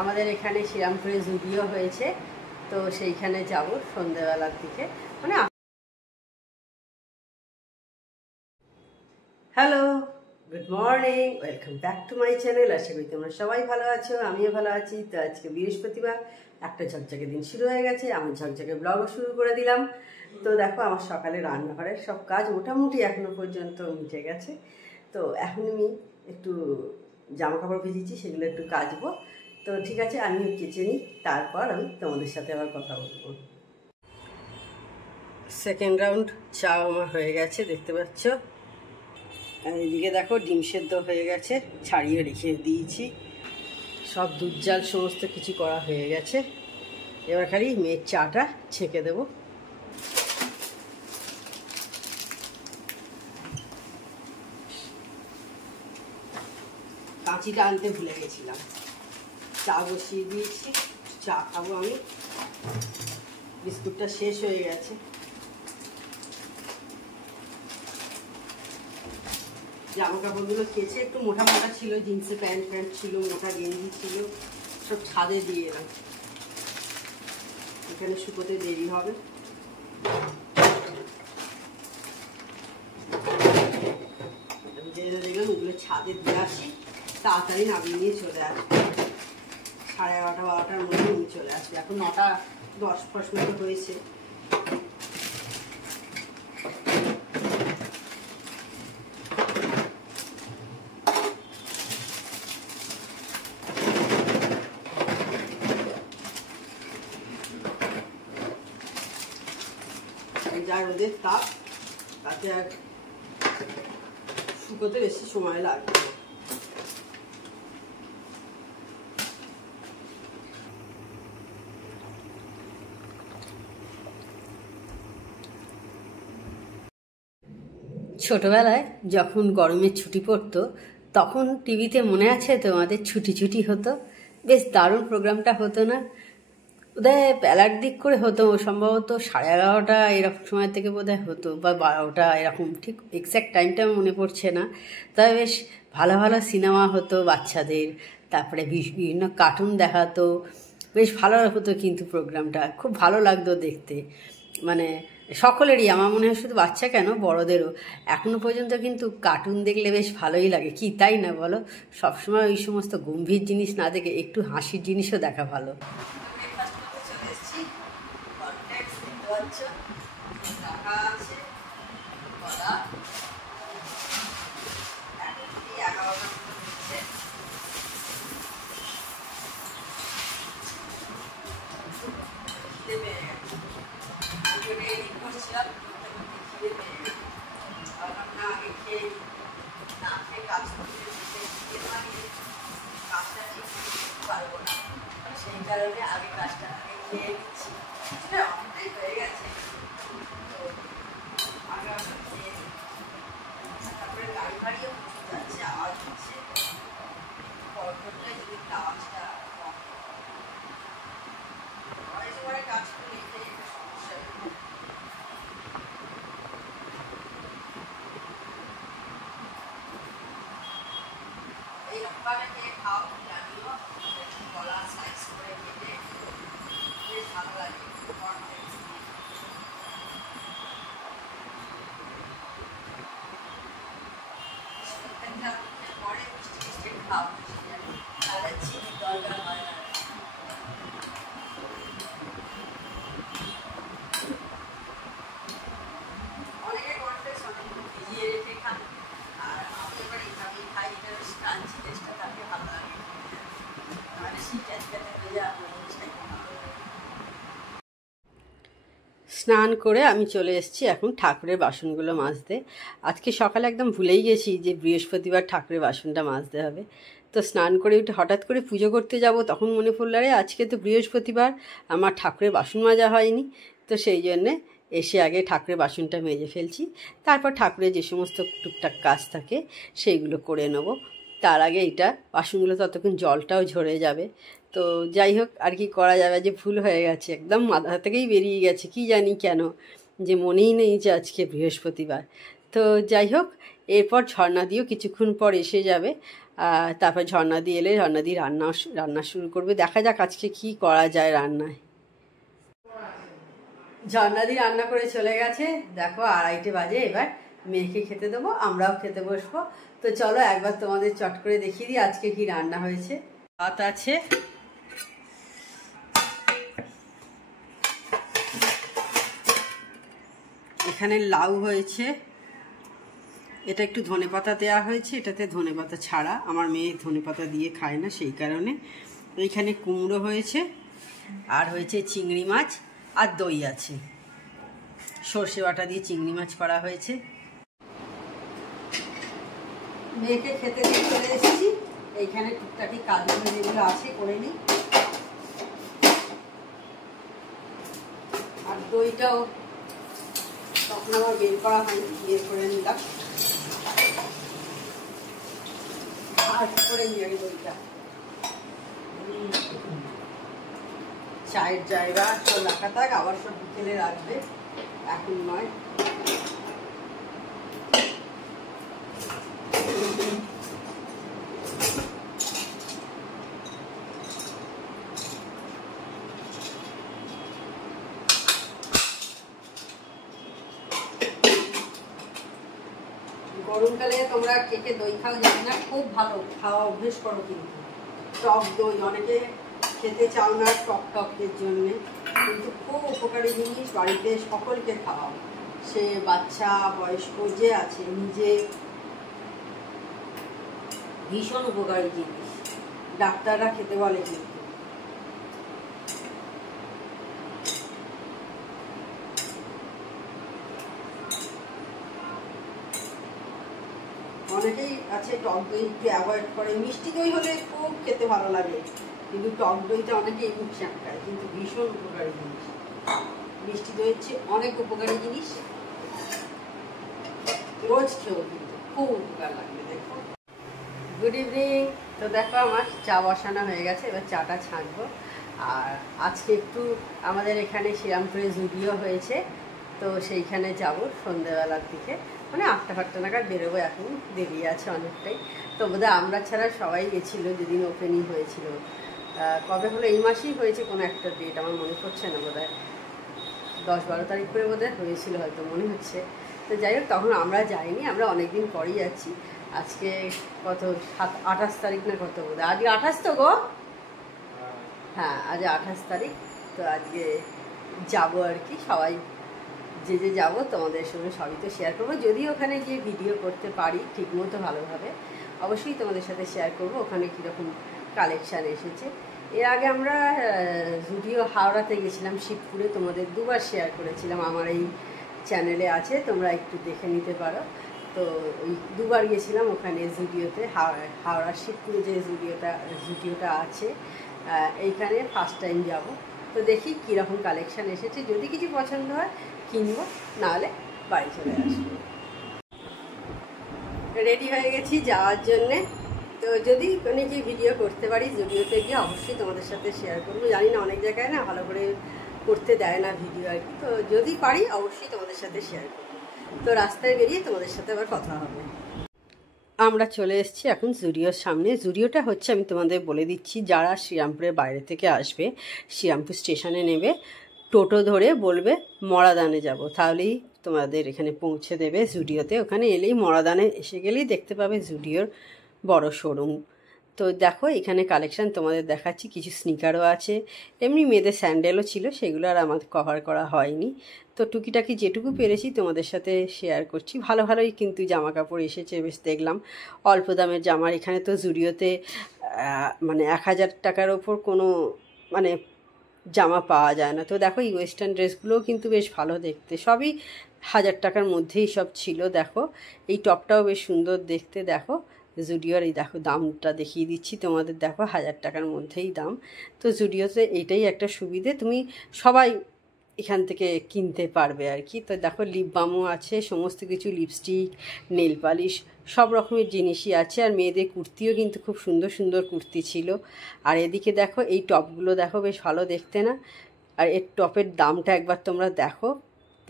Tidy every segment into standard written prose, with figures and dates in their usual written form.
আমাদের এখানে শ্রীরামপুরে জুডিও হয়েছে, তো সেইখানে যাব সন্ধ্যেবেলার দিকে। মানে hello, good morning, welcome back to my channel. আশা করি তোমরা সবাই ভালো আছো, আমিও ভালো আছি। তো আজকে বৃহস্পতিবার, একটা ঝকঝকে দিন শুরু হয়ে গেছে, আমি ঝকঝকে ব্লগও শুরু করে দিলাম। তো দেখো, আমার সকালে রান্নাঘরের সব কাজ মোটামুটি এখনো পর্যন্ত মিটে গেছে। তো এখন আমি একটু জামা কাপড় ভিজেছি, সেগুলো একটু কাচবো। তো ঠিক আছে, আমি কেচে নিই, তারপর আমি তোমাদের সাথে আবার কথা বলবো। সেকেন্ড রাউন্ড চা আমার হয়ে গেছে, দেখতে পাচ্ছ। আর এদিকে দেখো ডিম সেদ্ধ হয়ে গেছে, ছাড়িয়ে রেখে দিয়েছি। সব দুধ জাল সমস্ত কিছু করা হয়ে গেছে। এবার খালি মেয়ের চাটা ছেঁকে দেবো। কাঁচিটা আনতে ভুলে গেছিলাম। চা বসিয়ে দিয়েছি, চা খাবো আমি। বিস্কুটটা শেষ হয়ে গেছে। জামা কাপড়গুলো কেচে একটু মোটা মোটা ছিল, জিন্সের প্যান্ট ছিল, মোটা গেঞ্জি ছিল, সব ছাদে দিয়ে এলাম। এখানে শুকোতে দেরি হবে। দেখলাম ওগুলো ছাদে দিয়ে আসি, তাড়াতাড়ি নামিয়ে নিয়ে চলে আসবে। 11:30 12টার মধ্যে নিয়ে চলে আসবে। এখন 9:10 মতো হয়েছে। যা রোদের তাপ, তাতে আর শুকোতে বেশি সময় লাগবে না। ছোটবেলায় যখন গরমের ছুটি পড়তো, তখন টিভিতে মনে আছে তোমাদের ছুটি ছুটি হতো, বেশ দারুণ প্রোগ্রামটা হতো না? বোধহয় বেলার দিক করে হতো, সম্ভবত 11:30 এরকম সময় থেকে বোধহয় হতো, বা 12টা এরকম, ঠিক এক্স্যাক্ট টাইমটা মনে পড়ছে না। তবে বেশ ভালো ভালো সিনেমা হতো বাচ্চাদের, তারপরে বিভিন্ন কার্টুন দেখাতো, বেশ ভালো হতো। কিন্তু প্রোগ্রামটা খুব ভালো লাগতো দেখতে, মানে সকলেরই, আমার মনে হয় শুধু বাচ্চা কেন, বড়দেরও এখনো পর্যন্ত কিন্তু কার্টুন দেখলে বেশ ভালোই লাগে, কি তাই না বলো? সবসময় ওই সমস্ত গম্ভীর জিনিস না দেখে একটু হাসির জিনিসও দেখা ভালো। সেই কারণে আগে কাজটা খেয়ে নিচ্ছি, অনেকটাই হয়ে গেছে। তারপরে গাড়ি ভাড়িও প্রচুর যাচ্ছে, আওয়াজ হচ্ছে, যদি আওয়াজটা কম হয়। কাজ করে এটাই একটা সমস্যা। এইরকম ভাবে খেয়ে খাও, জানিও গলা সাইজ করে কেটে বেশ ভালো লাগে। পরে মিষ্টি মিষ্টি খাও, তাহলে চিনি দরকার হয় না। অনেকে কনফ্লেক্স অনেকগুলো ভিজিয়ে রেখে খান, আর আমি এবার এইভাবেই খাই। এটা বেশ ক্রাঞ্চি টেস্টটা থাকে, ভালো লাগে। মানে সেই ক্যাচক্যাচে হয়ে যায়, জিনিসটাই ভালো লাগে। স্নান করে আমি চলে এসেছি এখন ঠাকুরের বাসনগুলো মাজতে। আজকে সকালে একদম ভুলেই গেছি যে বৃহস্পতিবার ঠাকুরের বাসনটা মাজতে হবে। তো স্নান করে উঠে হঠাৎ করে পুজো করতে যাব, তখন মনে পড়ল আরে আজকে তো বৃহস্পতিবার, আমার ঠাকুরের বাসন মাজা হয়নি। তো সেই জন্যে এসে আগে ঠাকুরের বাসনটা মেজে ফেলছি, তারপর ঠাকুরের যে সমস্ত টুকটাক কাজ থাকে সেইগুলো করে নেব। তার আগে এটা বাসনগুলো ততক্ষণ জলটাও ঝরে যাবে। তো যাই হোক, আর কি করা যাবে, যে ভুল হয়ে গেছে, একদম মাথা থেকেই বেরিয়ে গেছে, কি জানি কেন, যে মনেই নেই যে আজকে বৃহস্পতিবার। তো যাই হোক, এরপর ঝর্ণাদিও কিছুক্ষণ পর এসে যাবে। তারপর ঝর্ণাদি এলে ঝর্ণাদি রান্না শুরু করবে। দেখা যাক আজকে কি করা যায় রান্নায়। ঝর্ণাদি রান্না করে চলে গেছে, দেখো 2:30 বাজে। এবার মেয়েকে খেতে দেবো, আমরাও খেতে বসবো। তো চলো একবার তোমাদের চট করে দেখিয়ে দিই আজকে কি রান্না হয়েছে। ভাত আছে, এখানে লাউ হয়েছে, এটা একটু ধনেপাতা দেওয়া হয়েছে, এটাতে ধনেপাতা ছাড়া, আমার মেয়ে ধনেপাতা দিয়ে খায় না সেই কারণে। এইখানে কুমড়ো হয়েছে, আর হয়েছে চিংড়ি মাছ, আর দই আছে, সর্ষে বাটা দিয়ে চিংড়ি মাছ করা হয়েছে। মেয়েকে খেতে দিয়ে চলে এসেছি, এইখানে টুকটাকি কাজগুলো যেগুলো আছে করে নিই। আর দইটাও তখন আমার বের করা হয়নি, বের করে নিলাম। আর করে নিই আগে দইটা। চায়ের জায়গা সব রাখা থাক, আবার সব বিকেলে রাখবে, এখন নয়। গরমকালে তোমরা কে কে দই খাও জানি না, খুব ভালো, খাওয়া অভ্যেস করো। কিন্তু টক দই অনেকে খেতে চাও না টক টকের জন্যে, কিন্তু খুব উপকারী জিনিস, বাড়িতে সকলকে খাওয়াও, সে বাচ্চা বয়স্ক যে আছে, নিজে ভীষণ উপকারী জিনিস, ডাক্তাররা খেতে বলে। কিন্তু অনেকেই আছে টক দই একটু অ্যাভয়েড করে, মিষ্টি দই হলে খুব খেতে ভালো লাগে, কিন্তু টক দইটা অনেকেই মুখ চাপকায়, কিন্তু ভীষণ উপকারী জিনিস, মিষ্টি দই হচ্ছে অনেক উপকারী জিনিস, রোজ খেয়েও কিন্তু খুব উপকার লাগবে। দেখো, গুড ইভিনিং। তো দেখো আমার চা বসানো হয়ে গেছে, এবার চাটা ছাঁকবো। আর আজকে একটু আমাদের এখানে শ্রীরামপুরে জুডিও হয়েছে, তো সেইখানে যাব সন্ধ্যেবেলার দিকে, মানে 8টা নাগাদ বেরোবো, এখন দেরি আছে অনেকটাই। তো বোধহয় আমরা ছাড়া সবাই গেছিলো যেদিন ওপেনিং হয়েছিল। কবে হলো, এই মাসেই হয়েছে কোনো একটা ডেট, আমার মনে পড়ছে না, বোধহয় 10-12 তারিখ করে বোধহয় হয়েছিল হয়তো, মনে হচ্ছে। তো যাই হোক, তখন আমরা যাইনি, আমরা অনেকদিন পরেই যাচ্ছি। আজকে কত 28 তারিখ না কত বোধহয়, আজকে 28 তো গো, হ্যাঁ আজ 28 তারিখ। তো আজকে যাবো আর কি, সবাই যে যে যাবো তোমাদের সঙ্গে সবই তো শেয়ার করবো, যদি ওখানে গিয়ে ভিডিও করতে পারি ঠিকমতো ভালোভাবে, অবশ্যই তোমাদের সাথে শেয়ার করবো ওখানে কীরকম কালেকশান এসেছে। এর আগে আমরা জুডিও হাওড়াতে গেছিলাম, শিবপুরে, তোমাদের 2বার শেয়ার করেছিলাম, আমার এই চ্যানেলে আছে, তোমরা একটু দেখে নিতে পারো। তো ওই 2বার গেছিলাম ওখানে জুডিওতে, হাওড়া শিবপুরে যে জুডিওটা আছে, এইখানে ফার্স্ট টাইম যাব। তো দেখি কীরকম কালেকশান এসেছে, যদি কিছু পছন্দ হয় কিনবো, নাহলে বাড়ি চলে আসবো। রেডি হয়ে গেছি যাওয়ার জন্যে। তো যদি কোনো কি ভিডিও করতে পারি জুডিওতে গিয়ে, অবশ্যই তোমাদের সাথে শেয়ার করবো। জানি না অনেক জায়গায় না ভালো করে করতে দেয় না ভিডিও আর কি, তো যদি পারি অবশ্যই তোমাদের সাথে শেয়ার করবো। তো রাস্তায় বেরিয়ে তোমাদের সাথে আবার কথা হবে। আমরা চলে এসেছি এখন জুডিওর সামনে। জুডিওটা হচ্ছে, আমি তোমাদের বলে দিচ্ছি, যারা শ্রীরামপুরের বাইরে থেকে আসবে, শ্রীরামপুর স্টেশনে নেবে, টোটো ধরে বলবে মরাদানে যাব, তাহলেই তোমাদের এখানে পৌঁছে দেবে জুডিওতে। ওখানে এলেই, মরাদানে এসে গেলেই দেখতে পাবে জুডিওর বড় শোরুম। তো দেখো এখানে কালেকশান তোমাদের দেখাচ্ছি, কিছু স্নিকারও আছে, এমনি মেয়েদের স্যান্ডেলও ছিল, সেগুলো আর আমাদের কভার করা হয়নি। তো টুকিটাকি যেটুকু পেরেছি তোমাদের সাথে শেয়ার করছি। ভালো ভালোই কিন্তু জামা কাপড় এসেছে, বেশ দেখলাম অল্প দামের জামার। এখানে তো জুডিওতে মানে 1000 টাকার ওপর কোনো মানে জামা পাওয়া যায় না। তো দেখো এই ওয়েস্টার্ন ড্রেসগুলোও কিন্তু বেশ ভালো দেখতে, সবই 1000 টাকার মধ্যেই সব ছিল। দেখো এই টপটাও বেশ সুন্দর দেখতে, দেখো জুডিওর, এই দেখো দামটা দেখিয়ে দিচ্ছি তোমাদের, দেখো 1000 টাকার মধ্যেই দাম। তো জুডিওতে এইটাই একটা সুবিধে, তুমি সবাই এখান থেকে কিনতে পারবে আর কি। তো দেখো লিপ বামও আছে, সমস্ত কিছু, লিপস্টিক, নেল পালিশ, সব রকমের জিনিসই আছে। আর মেয়েদের কুর্তিও কিন্তু খুব সুন্দর সুন্দর কুর্তি ছিল। আর এদিকে দেখো এই টপগুলো দেখো, বেশ ভালো দেখতে না? আর এর টপের দামটা একবার তোমরা দেখো,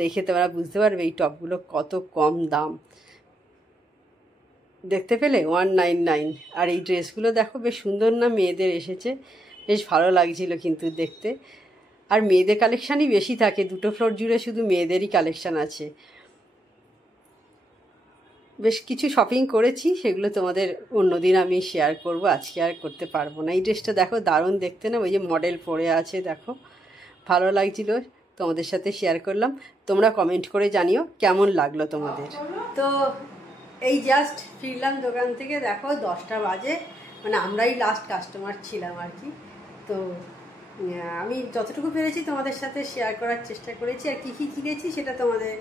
দেখে তোমরা বুঝতে পারবে এই টপগুলো কত কম দাম। দেখতে পেলে 199। আর এই ড্রেসগুলো দেখো বেশ সুন্দর না, মেয়েদের এসেছে, বেশ ভালো লাগছিল কিন্তু দেখতে। আর মেয়েদের কালেকশানই বেশি থাকে, 2টো ফ্লোর জুড়ে শুধু মেয়েদেরই কালেকশান আছে। বেশ কিছু শপিং করেছি, সেগুলো তোমাদের অন্যদিন আমি শেয়ার করব, আজকে আর করতে পারবো না। এই ড্রেসটা দেখো দারুণ দেখতে না, ওই যে মডেল পরে আছে দেখো, ভালো লাগছিল, তোমাদের সাথে শেয়ার করলাম। তোমরা কমেন্ট করে জানিও কেমন লাগলো তোমাদের। তো এই জাস্ট ফিরলাম দোকান থেকে, দেখো 10টা বাজে, মানে আমরাই লাস্ট কাস্টমার ছিলাম আর কি। তো আমি যতটুকু পেরেছি তোমাদের সাথে শেয়ার করার চেষ্টা করেছি। আর কী কী কিনেছি সেটা তোমাদের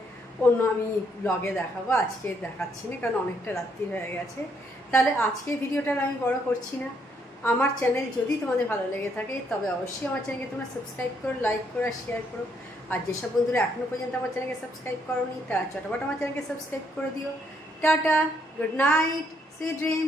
অন্য আমি ব্লগে দেখাবো, আজকে দেখাচ্ছি না কারণ অনেকটা রাত্রি হয়ে গেছে। তাহলে আজকে ভিডিওটা আমি বড় করছি না। আমার চ্যানেল যদি তোমাদের ভালো লেগে থাকে তবে অবশ্যই আমার চ্যানেলকে তোমরা সাবস্ক্রাইব করো, লাইক করো আর শেয়ার করো। আর যেসব বন্ধুরা এখনও পর্যন্ত আমার চ্যানেলকে সাবস্ক্রাইব করোনি তারা চটাপট আমার চ্যানেলকে সাবস্ক্রাইব করে দিও। Tata, good night, sweet dream.